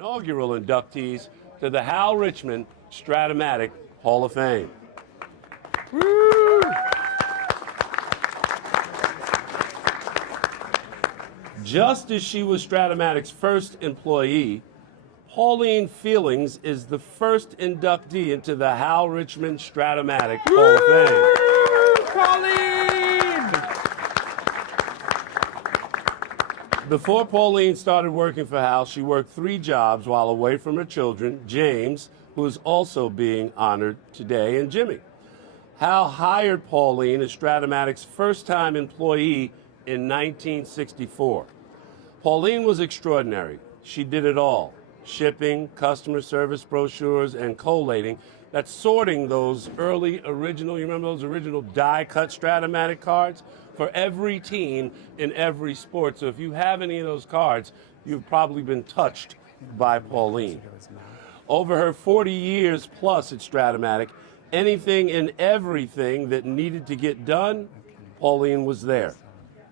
inaugural inductees to the Hal Richmond Strat-O-Matic Hall of Fame. Woo! Just as she was Strat-O-Matic's first employee, Pauline Feelings is the first inductee into the Hal Richmond Strat-O-Matic Hall of Fame. Pauline! Before Pauline started working for Hal, she worked 3 jobs while away from her children, James, who is also being honored today, and Jimmy. Hal hired Pauline as Strat-O-Matic's first-time employee in 1964. Pauline was extraordinary. She did it all: shipping, customer service brochures, and collating. That's sorting those early original, you remember those original die-cut Strat-O-Matic cards? For every team in every sport. So if you have any of those cards, you've probably been touched by Pauline. Over her 40 years plus at Strat-O-Matic, anything and everything that needed to get done, Pauline was there.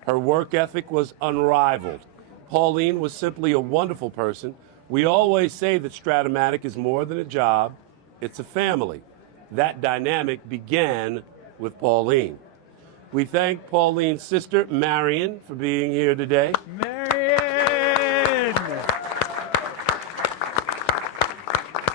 Her work ethic was unrivaled. Pauline was simply a wonderful person. We always say that Strat-O-Matic is more than a job, it's a family. That dynamic began with Pauline. We thank Pauline's sister, Marion, for being here today. Marion!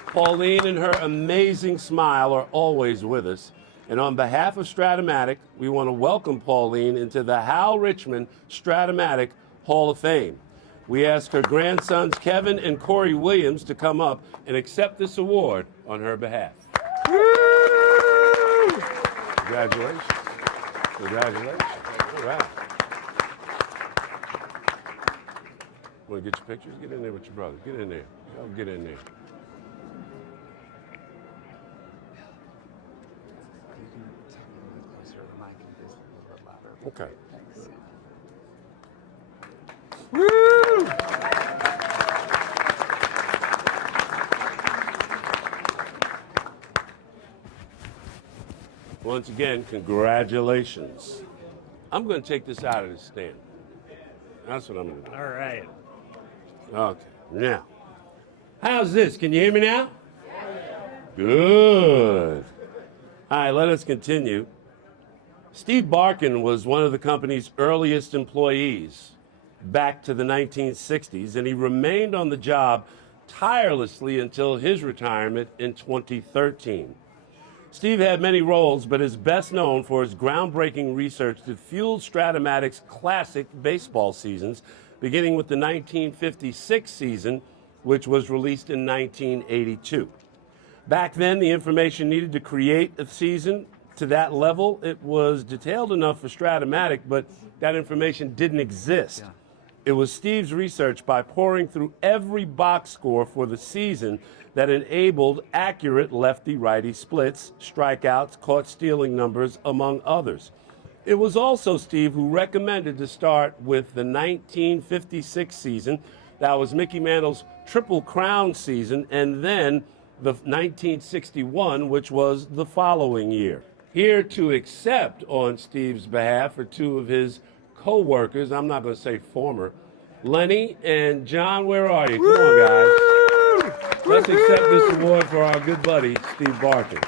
Pauline and her amazing smile are always with us. And on behalf of Strat-O-Matic, we want to welcome Pauline into the Hal Richmond Strat-O-Matic Hall of Fame. We ask her grandsons, Kevin and Corey Williams, to come up and accept this award on her behalf. Woo! Congratulations. Congratulations. All right. Want to get your pictures? Get in there with your brother. Get in there. Y'all get in there. Okay. Woo! Once again, congratulations. I'm going to take this out of the stand. That's what I'm going to do. All right. Okay. Now, how's this? Can you hear me now? Good. All right, let us continue. Steve Barkin was one of the company's earliest employees back to the 1960s, and he remained on the job tirelessly until his retirement in 2013. Steve had many roles, but is best known for his groundbreaking research that fueled Strat-O-Matic's classic baseball seasons, beginning with the 1956 season, which was released in 1982. Back then, the information needed to create a season to that level, it was detailed enough for Strat-O-Matic, but that information didn't exist. Yeah. It was Steve's research by poring through every box score for the season that enabled accurate lefty-righty splits, strikeouts, caught stealing numbers, among others. It was also Steve who recommended to start with the 1956 season. That was Mickey Mantle's Triple Crown season, and then the 1961, which was the following year. Here to accept on Steve's behalf are 2 of his co-workers, I'm not going to say former, Lenny and John. Where are you? Come on, guys. Let's accept this award for our good buddy, Steve Barkin.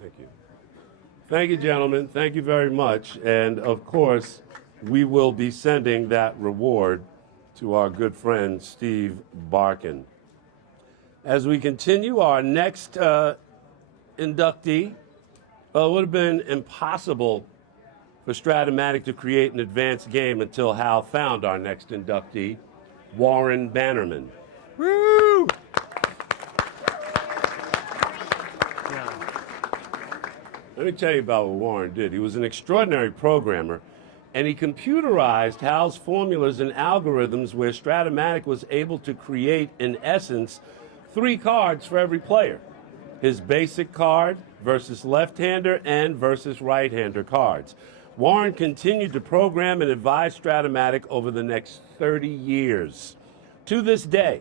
Thank you. Thank you, gentlemen. Thank you very much. And of course, we will be sending that reward to our good friend, Steve Barkin. As we continue, our next inductee, it would have been impossible for Strat-O-Matic to create an advanced game until Hal found our next inductee, Warren Bannerman. Woo! Let me tell you about what Warren did. He was an extraordinary programmer, and he computerized Hal's formulas and algorithms where Strat-O-Matic was able to create, in essence, 3 cards for every player. His basic card versus left-hander and versus right-hander cards. Warren continued to program and advise Strat-O-Matic over the next 30 years. To this day,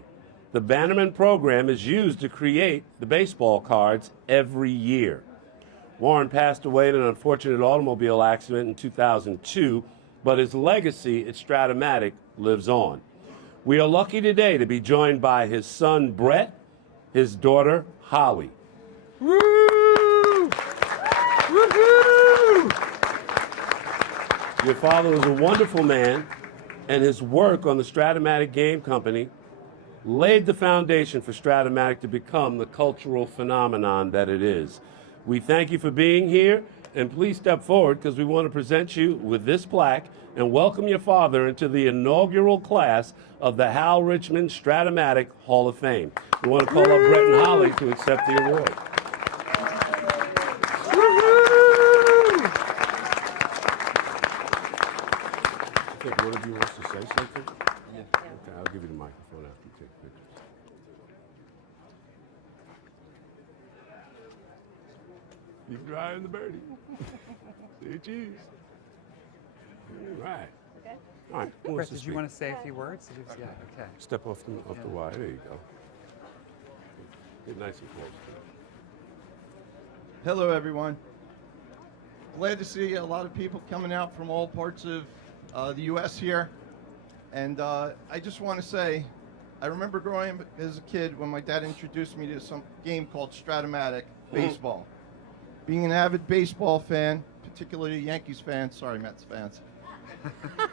The Bannerman program is used to create the baseball cards every year. Warren passed away in an unfortunate automobile accident in 2002, but his legacy at Strat-O-Matic lives on. We are lucky today to be joined by his son, Brett, his daughter, Holly. Woo! Woohoo! Your father was a wonderful man, and his work on the Strat-O-Matic Game Company laid the foundation for Strat-O-Matic to become the cultural phenomenon that it is. We thank you for being here, and please step forward because we want to present you with this plaque and welcome your father into the inaugural class of the Hal Richmond Strat-O-Matic Hall of Fame. We want to call up Brett and Holly to accept the award. I think one of you wants to say something? Yeah. Okay, I'll give you the microphone after you take pictures. You dry in the birdie. Say cheese. All right. Okay. All right. Who wants Brett, to did you speak? want to say a few words? Yeah, okay. Step off the wire. There you go. Get nice and close. Hello, everyone. Glad to see a lot of people coming out from all parts of the U.S. here. And I just want to say, I remember growing up as a kid when my dad introduced me to some game called Strat-O-Matic baseball. Being an avid baseball fan, particularly a Yankees fan, sorry Mets fans,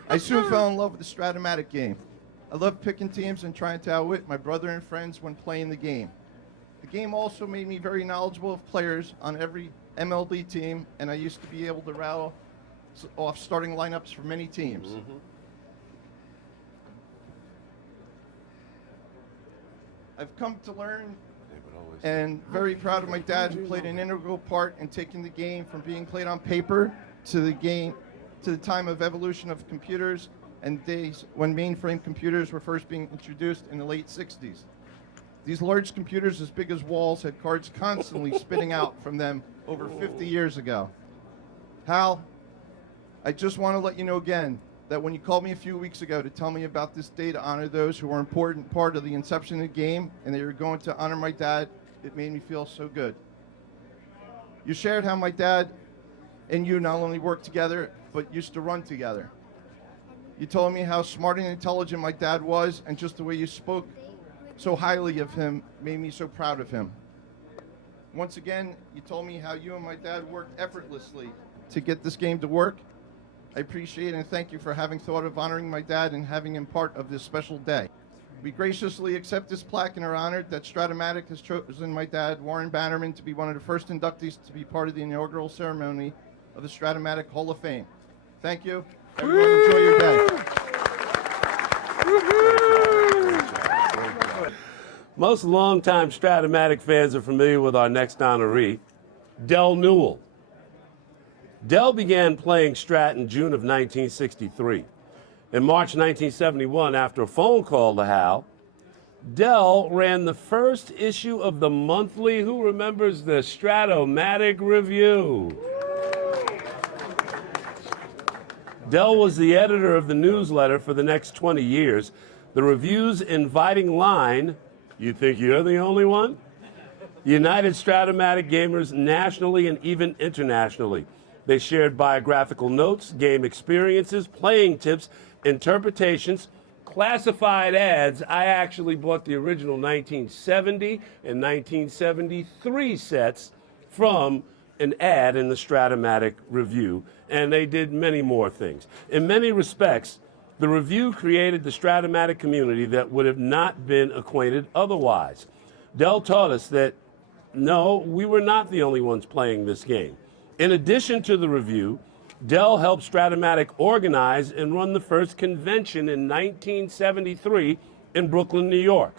I soon fell in love with the Strat-O-Matic game. I loved picking teams and trying to outwit my brother and friends when playing the game. The game also made me very knowledgeable of players on every MLB team, and I used to be able to rattle off starting lineups for many teams. I've come to learn and very proud of my dad, who played an integral part in taking the game from being played on paper to the time of evolution of computers and days when mainframe computers were first being introduced in the late 60s. These large computers as big as walls had cards constantly spitting out from them over 50 years ago. Hal, I just want to let you know again that when you called me a few weeks ago to tell me about this day to honor those who were an important part of the inception of the game and that you were going to honor my dad, it made me feel so good. You shared how my dad and you not only worked together, but used to run together. You told me how smart and intelligent my dad was, and just the way you spoke so highly of him made me so proud of him. Once again, you told me how you and my dad worked effortlessly to get this game to work. I appreciate and thank you for having thought of honoring my dad and having him part of this special day. We graciously accept this plaque and are honored that Strat-O-Matic has chosen my dad, Warren Bannerman, to be one of the first inductees to be part of the inaugural ceremony of the Strat-O-Matic Hall of Fame. Thank you. Everyone enjoy your day. Most longtime Strat-O-Matic fans are familiar with our next honoree, Del Newell. Del began playing Strat in June of 1963. In March 1971, after a phone call to Hal, Del ran the first issue of the monthly, who remembers the Strat-O-Matic Review? Del was the editor of the newsletter for the next 20 years. The review's inviting line, "You think you're the only one?" united Strat-O-Matic gamers nationally and even internationally. They shared biographical notes, game experiences, playing tips, interpretations, classified ads. I actually bought the original 1970 and 1973 sets from an ad in the Strat-O-Matic Review, and they did many more things. In many respects, the review created the Strat-O-Matic community that would have not been acquainted otherwise. Del taught us that, no, we were not the only ones playing this game. In addition to the review, Del helped Strat-O-Matic organize and run the first convention in 1973 in Brooklyn, New York.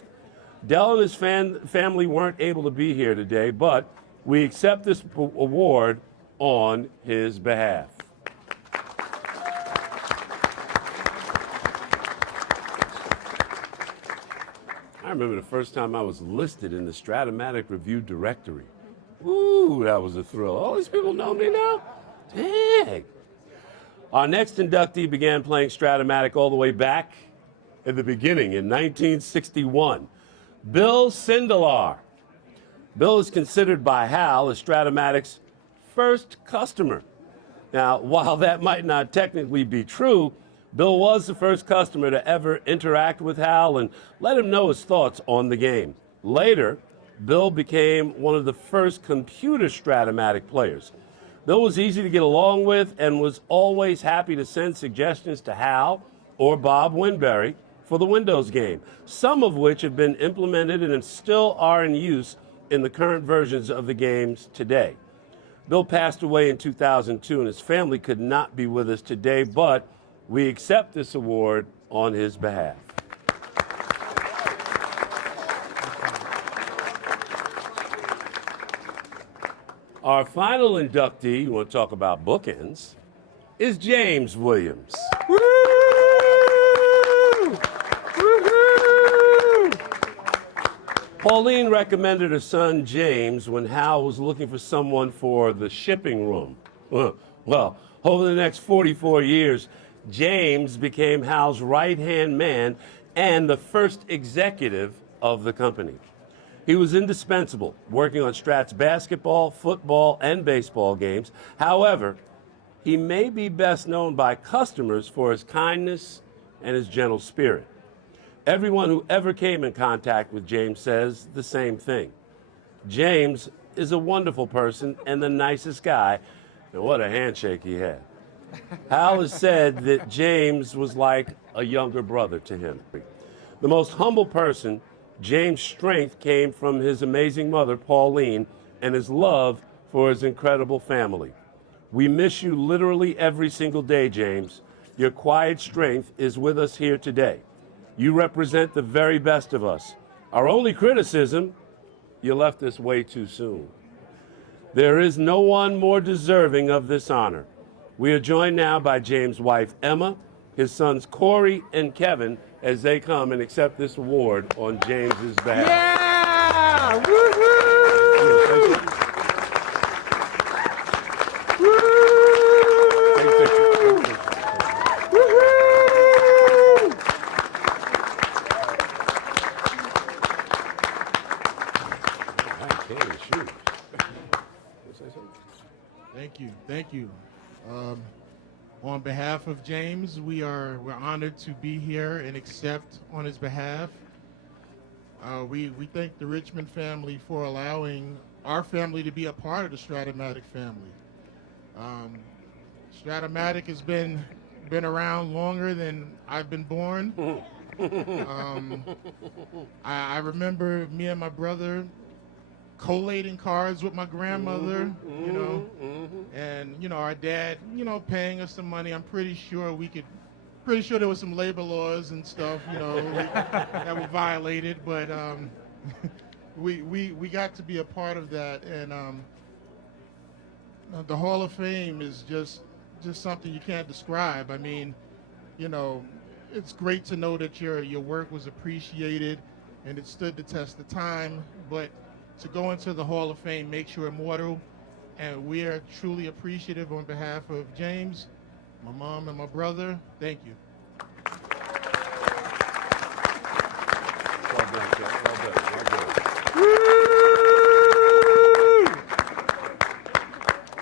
Del and his family weren't able to be here today, but we accept this award on his behalf. I remember the first time I was listed in the Strat-O-Matic Review directory. Ooh, that was a thrill. All these people know me now? Dang. Our next inductee began playing Strat-O-Matic all the way back at the beginning in 1961. Bill Sindelar. Bill is considered by Hal as Strat-O-Matic's first customer. Now, while that might not technically be true, Bill was the first customer to ever interact with Hal and let him know his thoughts on the game. Later, Bill became one of the first computer Strat-O-Matic players. Bill was easy to get along with and was always happy to send suggestions to Hal or Bob Winberry for the Windows game, some of which have been implemented and still are in use in the current versions of the games today. Bill passed away in 2002 and his family could not be with us today, but we accept this award on his behalf. Our final inductee, you want to talk about bookends, is James Williams. Woo! Woo-hoo! Pauline recommended her son James when Hal was looking for someone for the shipping room. Well, over the next 44 years, James became Hal's right-hand man and the first executive of the company. He was indispensable, working on Strat's basketball, football, and baseball games. However, he may be best known by customers for his kindness and his gentle spirit. Everyone who ever came in contact with James says the same thing. James is a wonderful person and the nicest guy, and what a handshake he had. Hal has said that James was like a younger brother to him. The most humble person, James' strength came from his amazing mother, Pauline, and his love for his incredible family. We miss you literally every single day, James. Your quiet strength is with us here today. You represent the very best of us. Our only criticism, you left us way too soon. There is no one more deserving of this honor. We are joined now by James' wife, Emma, his sons, Corey and Kevin, as they come and accept this award on James's behalf. Yeah! Woo-hoo! Woo! Woo-hoo! Thank you. On behalf of James, we're honored to be here and accept on his behalf. We thank the Richmond family for allowing our family to be a part of the Strat-O-Matic family. Strat-O-Matic has been around longer than I've been born. I remember me and my brother collating cards with my grandmother, and our dad, paying us some money. I'm pretty sure there was some labor laws and stuff, that were violated, but we got to be a part of that, and the Hall of Fame is just something you can't describe. I mean, it's great to know that your work was appreciated and it stood the test of time, but to go into the Hall of Fame makes you immortal, and we are truly appreciative on behalf of James, my mom, and my brother. Thank you. Well done, Jeff. Well done. Well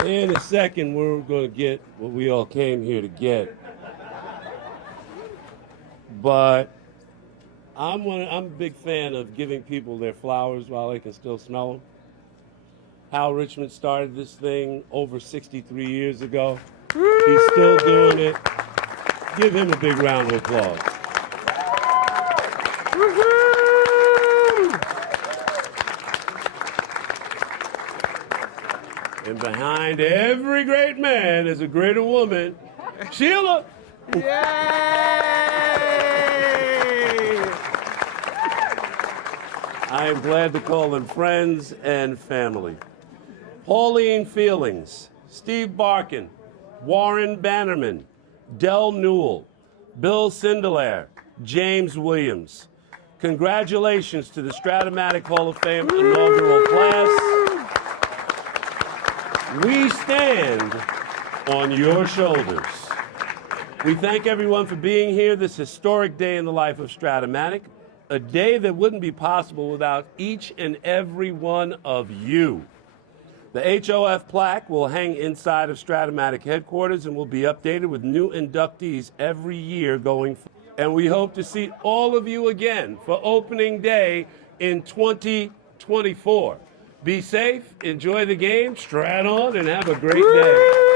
done. In a second, we're going to get what we all came here to get. But I'm a big fan of giving people their flowers while they can still smell them. Hal Richmond started this thing over 63 years ago. He's still doing it. Give him a big round of applause. And behind every great man is a greater woman. Sheila! I am glad to call them friends and family. Pauline Feelings, Steve Barkin, Warren Bannerman, Del Newell, Bill Sindelar, James Williams. Congratulations to the Strat-O-Matic Hall of Fame inaugural class. We stand on your shoulders. We thank everyone for being here this historic day in the life of Strat-O-Matic. a day that wouldn't be possible without each and every one of you. The HOF plaque will hang inside of Strat-O-Matic headquarters and will be updated with new inductees every year going forward. And we hope to see all of you again for opening day in 2024. Be safe, enjoy the game, Strat on, and have a great day.